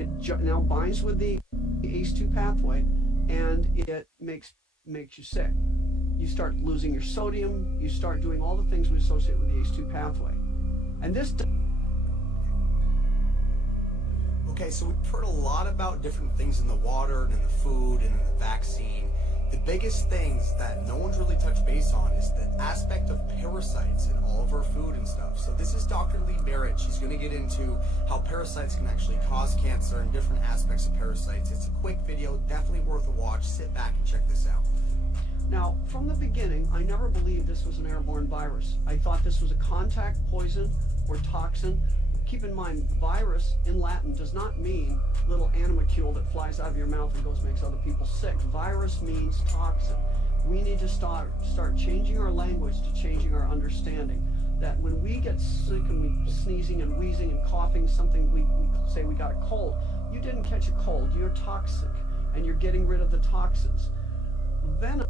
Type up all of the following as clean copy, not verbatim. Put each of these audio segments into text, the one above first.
It now binds with the ACE2 pathway, and it makes you sick. You start losing your sodium. You start doing all the things we associate with the ACE2 pathway, and this. Okay, so we've heard a lot about different things in the water and in the food and in the vaccine. The biggest things that no one's really touched base on is the aspect of parasites in all of our food and stuff. So this is Dr. Lee Barrett. She's going to get into how parasites can actually cause cancer and different aspects of parasites. It's a quick video, definitely worth a watch. Sit back and check this out. Now, from the beginning, I never believed this was an airborne virus. I thought this was a contact poison or toxin. Keep in mind, virus in Latin does not mean little animalcule that flies out of your mouth and makes other people sick. Virus means toxin. We need to start changing our language to changing our understanding. That when we get sick and we sneezing and wheezing and coughing, something we say we got a cold. You didn't catch a cold. You're toxic, and you're getting rid of the toxins. Venom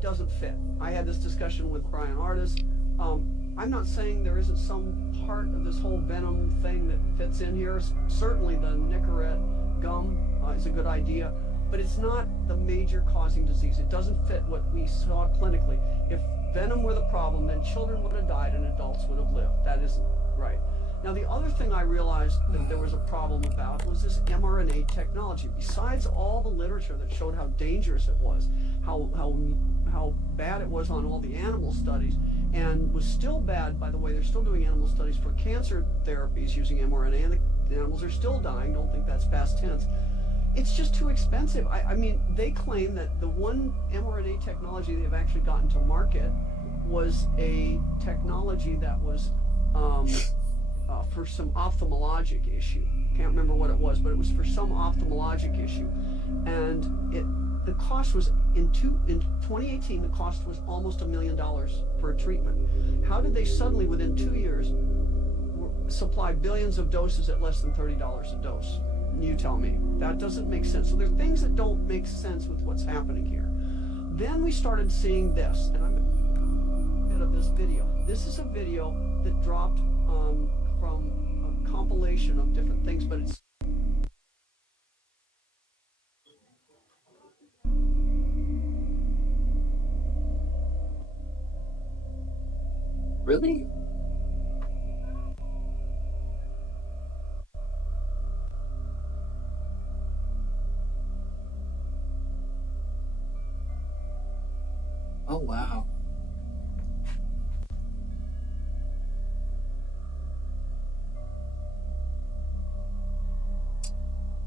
doesn't fit. I had this discussion with Brian Artis. I'm not saying there isn't some part of this whole venom thing that fits in here. Certainly the Nicorette gum is a good idea, but it's not the major causing disease. It doesn't fit what we saw clinically. If venom were the problem, then children would have died and adults would have lived. That isn't right. Now, the other thing I realized that there was a problem about was this mRNA technology. Besides all the literature that showed how dangerous it was, how bad it was on all the animal studies, and was still bad, by the way, they're still doing animal studies for cancer therapies using mRNA, and the animals are still dying. Don't think that's past tense. It's just too expensive. I mean, they claim that the one mRNA technology they've actually gotten to market was a technology that was for some ophthalmologic issue. Can't remember what it was, but it was for some ophthalmologic issue. And the cost was, in 2018, the cost was almost $1 million per treatment. How did they suddenly, within 2 years, supply billions of doses at less than $30 a dose? You tell me. That doesn't make sense. So there are things that don't make sense with what's happening here. Then we started seeing this, and I'm of this video. This is a video that dropped from a compilation of different things, but it's really? Oh wow.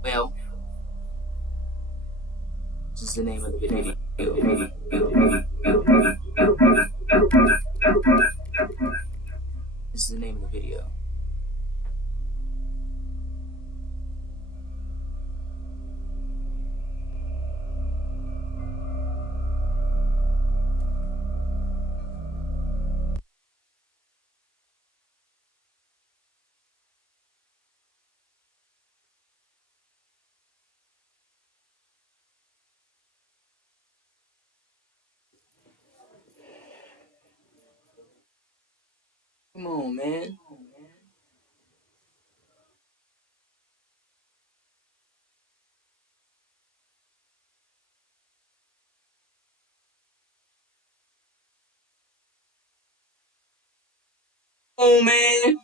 Well, this is the name of the video. This is the name of the video. Come on, man. Oh man.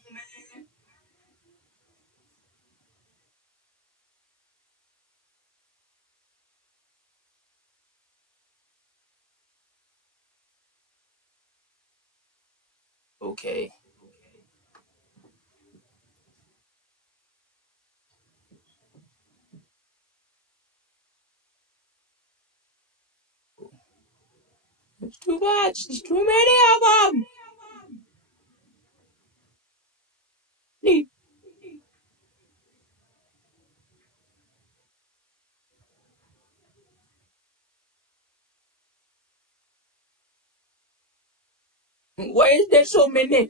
Okay. It's too much. There's too many of them. Why is there so many?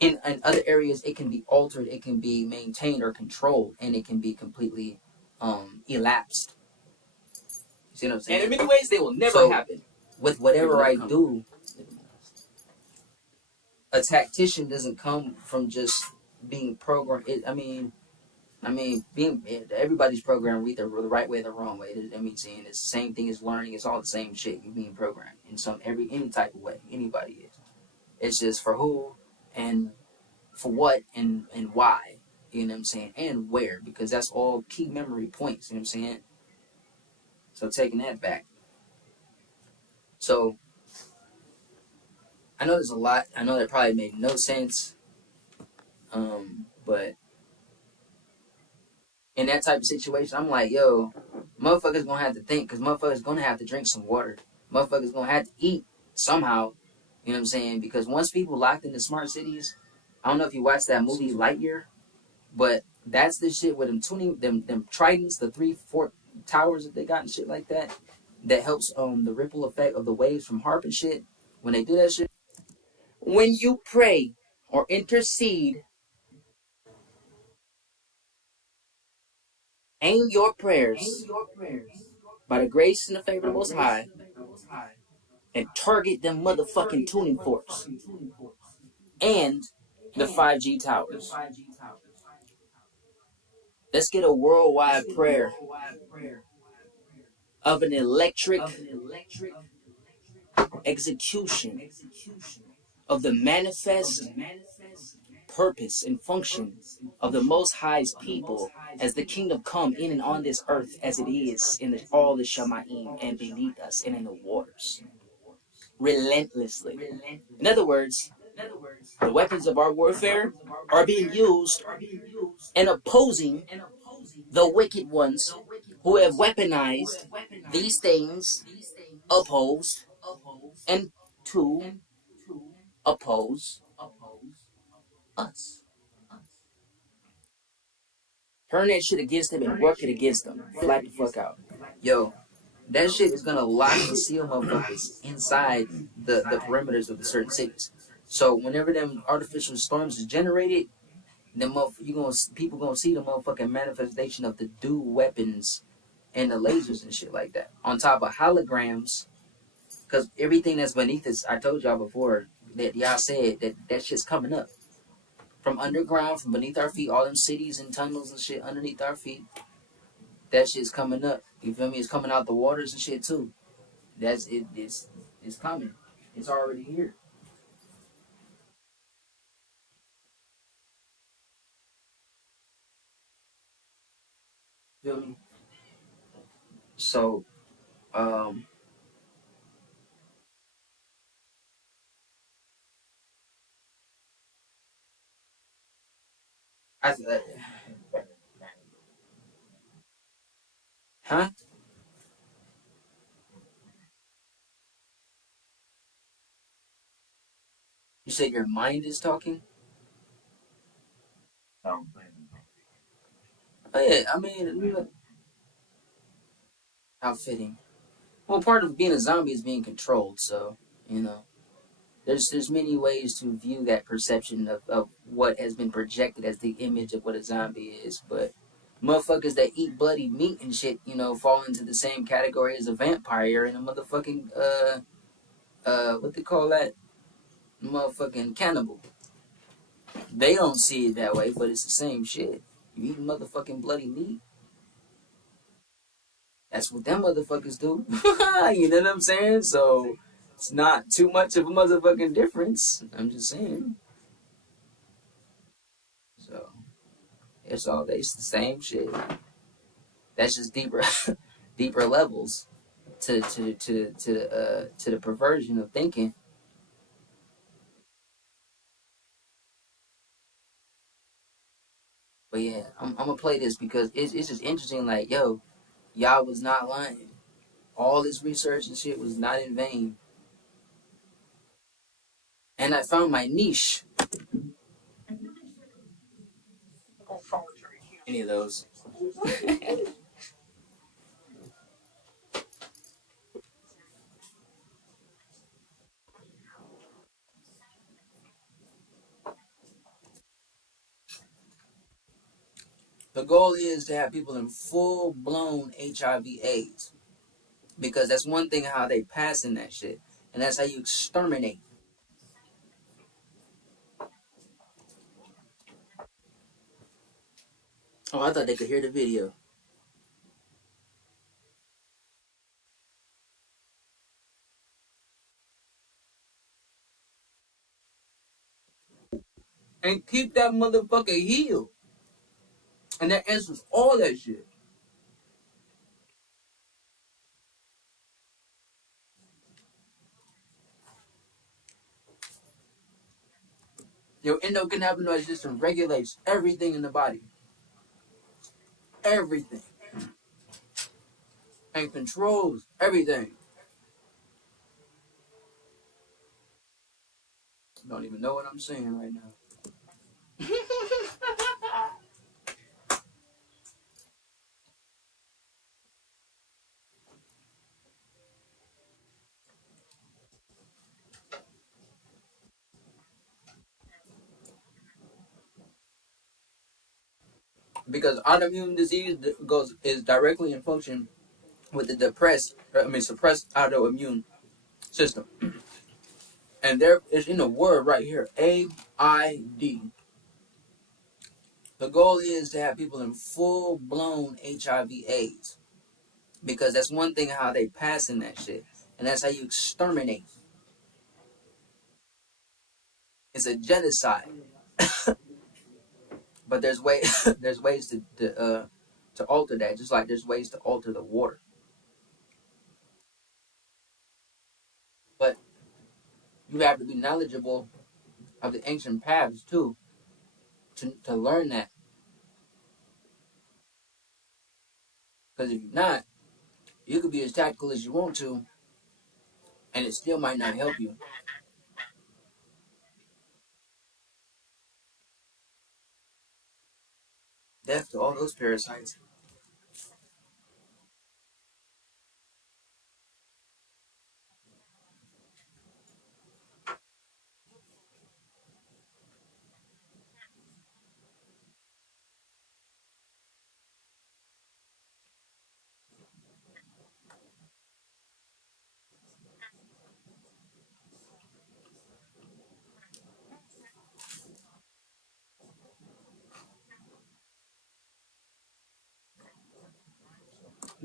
In other areas, it can be altered, it can be maintained or controlled, and it can be completely elapsed. You see what I'm saying? And in many ways, they will never So, happen. with whatever I come. do, a tactician doesn't come from just being programmed. Being everybody's programmed either the right way or the wrong way. Saying it's the same thing as learning. It's all the same shit. You're being programmed in any type of way. Anybody is. It's just for who and for what and why. You know what I'm saying? And where, because that's all key memory points. You know what I'm saying? So taking that back. So I know there's a lot. I know that probably made no sense. But in that type of situation, I'm like, yo, motherfuckers gonna have to think, because motherfuckers gonna have to drink some water. Motherfuckers gonna have to eat somehow. You know what I'm saying? Because once people locked into smart cities, I don't know if you watched that movie Lightyear, but that's the shit with them tridents, the 3-4 towers that they got and shit like that. That helps the ripple effect of the waves from HARP and shit. When they do that shit, when you pray or intercede, aim your prayers by the grace and the favor of the Most High, and target them motherfucking tuning forks and the 5G towers. Let's get a worldwide prayer of an electric execution of the manifest purpose and function of the Most High's people as the kingdom come in and on this earth as it is in all the Shamaim and beneath us and in the waters. Relentlessly. In other words, the weapons of our warfare are being used and opposing the wicked ones who have weaponized these things opposed and to oppose us. Turn that shit against them and work it against them. Flat the fuck out. Yo, that shit is gonna lock and seal motherfuckers inside the perimeters of the certain cities. So whenever them artificial storms is generated, people gonna see the motherfucking manifestation of the dew weapons and the lasers and shit like that. On top of holograms, because everything that's beneath us, I told y'all before that y'all said that shit's coming up. From underground, from beneath our feet, all them cities and tunnels and shit underneath our feet, that shit's coming up. You feel me? It's coming out the waters and shit too. That's it. It's coming. It's already here. Feel me? So, I huh? You said your mind is talking? Oh yeah, I mean, how fitting. Well, part of being a zombie is being controlled, so you know. There's many ways to view that perception of what has been projected as the image of what a zombie is, but motherfuckers that eat bloody meat and shit, fall into the same category as a vampire and a motherfucking what they call that? Motherfucking cannibal. They don't see it that way, but it's the same shit. You eat motherfucking bloody meat. That's what them motherfuckers do. You know what I'm saying? So it's not too much of a motherfucking difference. I'm just saying. So it's the same shit. That's just deeper deeper levels to the perversion of thinking. But yeah, I'm gonna play this because it's just interesting. Like, yo, y'all was not lying. All this research and shit was not in vain. And I found my niche. Any of those. The goal is to have people in full-blown HIV/AIDS, because that's one thing how they passing that shit, and that's how you exterminate. Oh, I thought they could hear the video. And keep that motherfucker healed. And that answers all that shit. Your endocannabinoid system regulates everything in the body. Everything. And controls everything. Don't even know what I'm saying right now. Because autoimmune disease is directly in function with the suppressed autoimmune system. And there is in a word right here, AID. The goal is to have people in full-blown HIV/AIDS, because that's one thing how they passing that shit, and that's how you exterminate. It's a genocide. But there's there's ways to alter that, just like there's ways to alter the water. But you have to be knowledgeable of the ancient paths too, to learn that. Because if you're not, you could be as tactical as you want to, and it still might not help you. Death to all those parasites.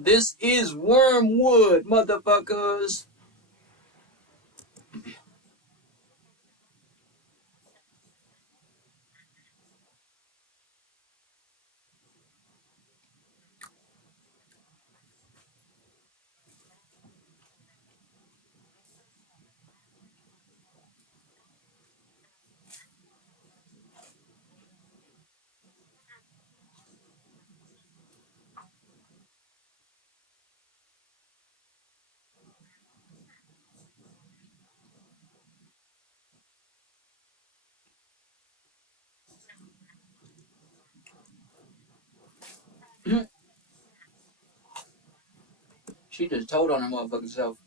This is wormwood, motherfuckers. She just told on her motherfucking self.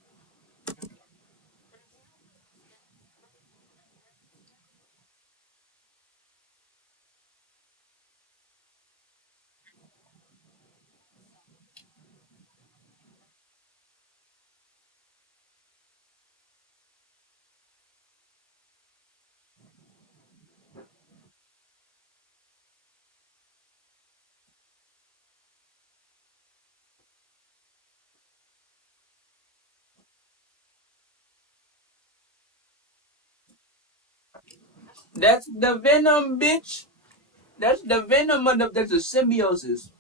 That's the venom, bitch. That's the venom that's a symbiosis.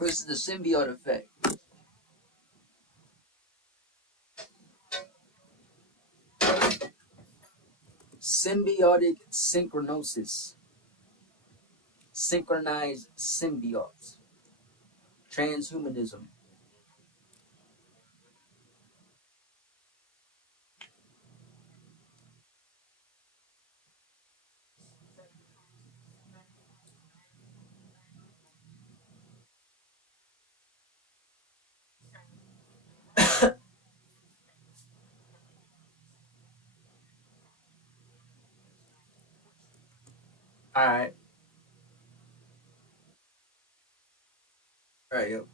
This is the symbiote effect. Symbiotic synchronosis. Synchronized symbiotes. Transhumanism. Alright. Right. Yep.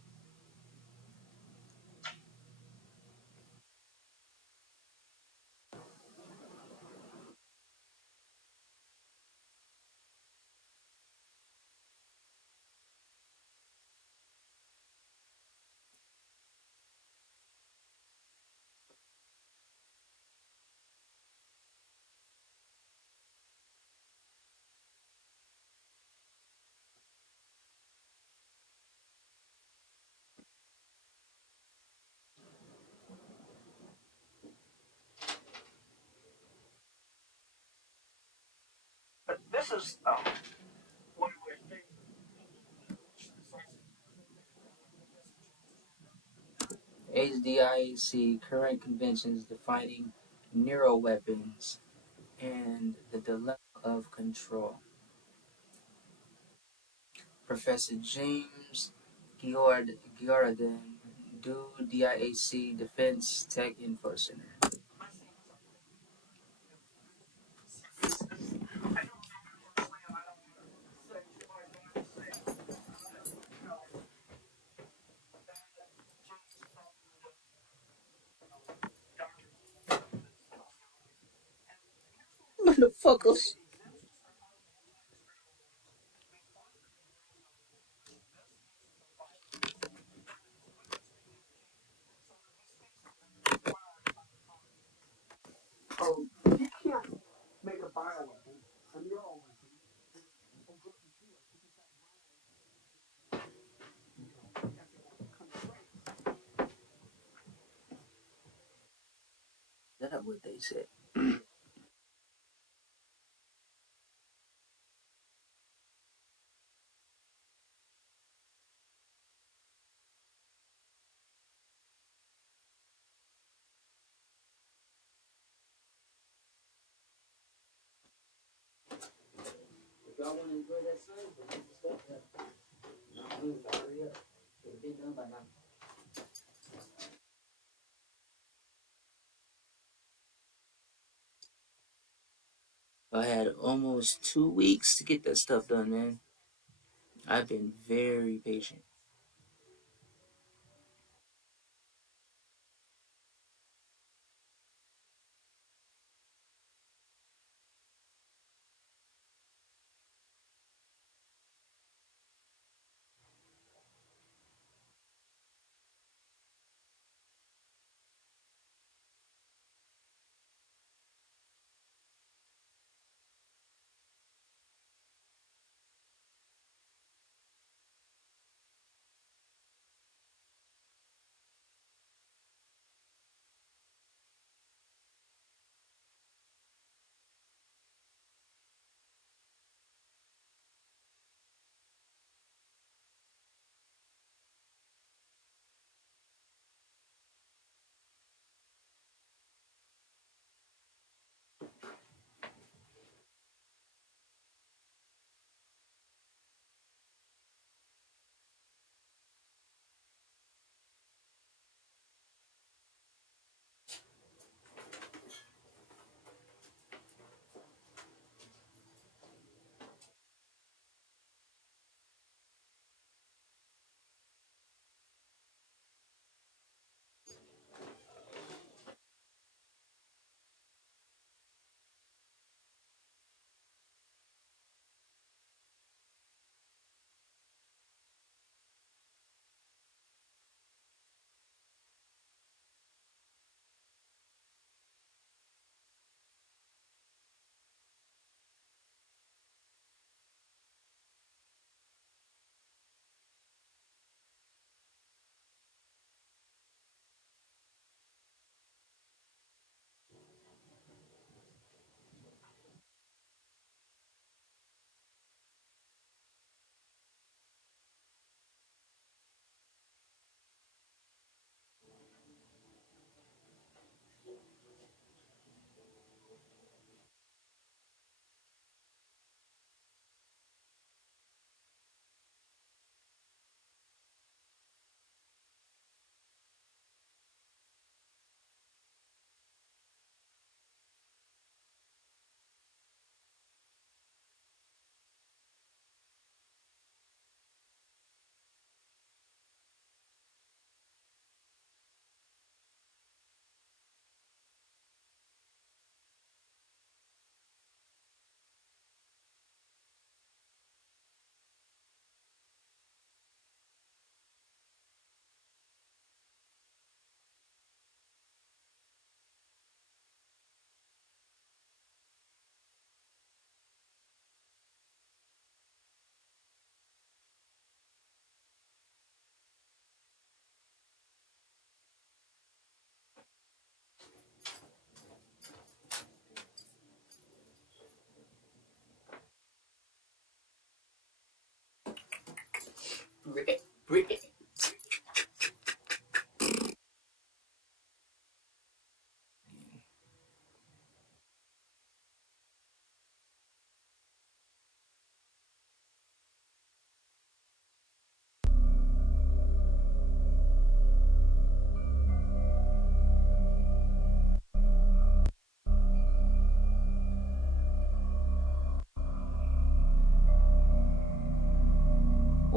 But this is one of my things. HDIAC current conventions defining neuroweapons and the dilemma of control. Professor James Giordano, do DIAC Defense Tech Info Center. Motherfuckers. You can't make a bioweapon, a neural weapon. That's what they said. If y'all want to enjoy that sun, put some stuff there. Hurry up. It'll be done by now. I had almost 2 weeks to get that stuff done, man. I've been very patient.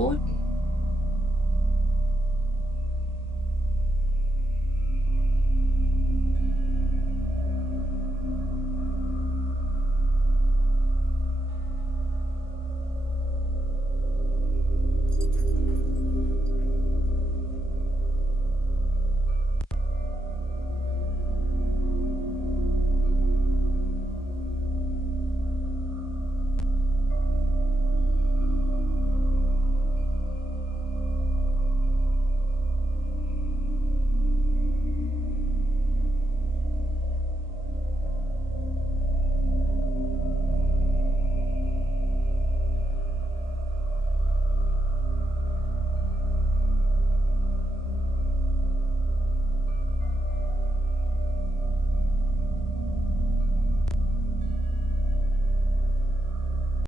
boy.